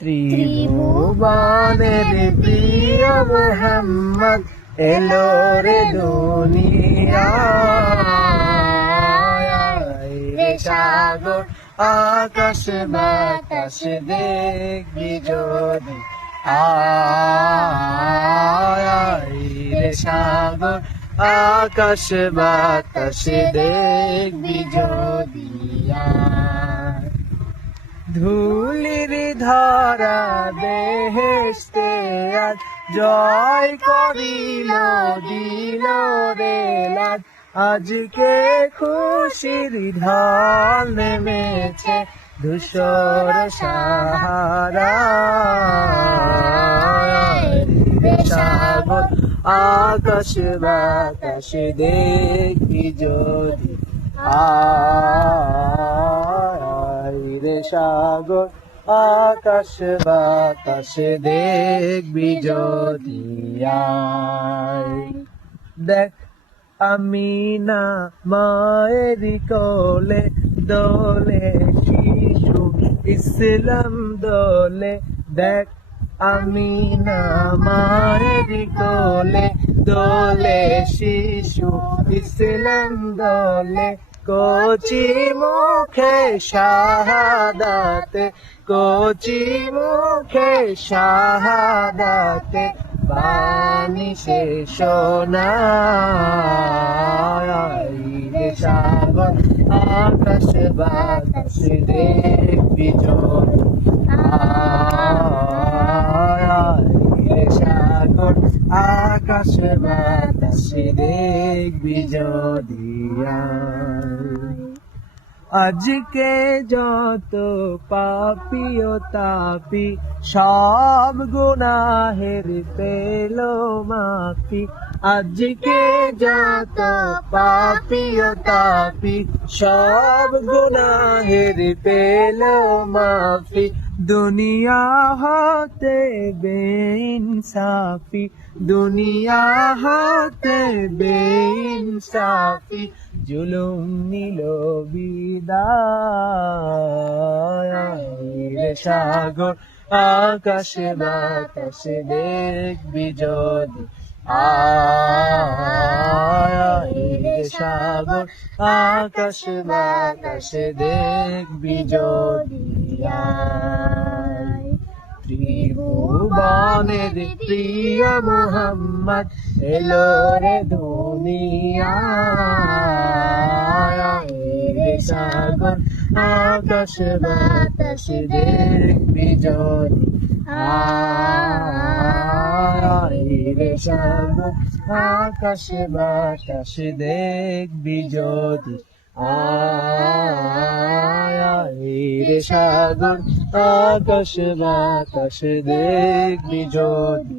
ত্রিভুবনের প্রিয় মোহাম্মদ এলো রে দুনিয়ায় রে সাগর আকাশ বাতাস দেখবি যদি আয় রে সাগর আকাশ বাতাস দেখবি যদি ধুলির ধরা বেহেশতে আজ জয় করিল দিল রে লাজ আজকে খুশির ঢল নেমেছে ধূসর সাহারা সাগর আকাশ বাতাস দেখবি যদি রে সাগর আকাশ বাতাস দেখবি যদি দেখ আমি না মায়ের কোলে দোলে শিশু ইসলাম দোলে দেখ আমি না মায়ের কোলে দোলে শিশু ইসলাম দোলে কচি মুখে শাহাদাতে কচি মুখে শাহাদাতে বাণী সে শোনায় সাগর আকাশ বাতাস দেখবি যদি সাগর আকাশ বাতাস দেখবি যদি আজকে যত পাপী ও তাপি সব গুনাহের পেল মাফি আজকে যত পাপী ও তাপি সব গুনাহের পেল মাফি দুনিয়া হতে বেইনসাফি দুনিয়া হতে বেইনসাফি জুলুম নিল বিদায় রে সাগর আকাশ বাতাস দেখবি যদি রে সাগর আকাশ বাতাস দেখবি যদি ত্রিভুবনের প্রিয় মোহাম্মদ এলো রে দুনিয়ায় সাগর আকাশ বাতাস দেখবি যদি রে সাগর আকাশ বাতাস দেখবি যদি রে সাগর আকাশ বাতাস দেখবি যদি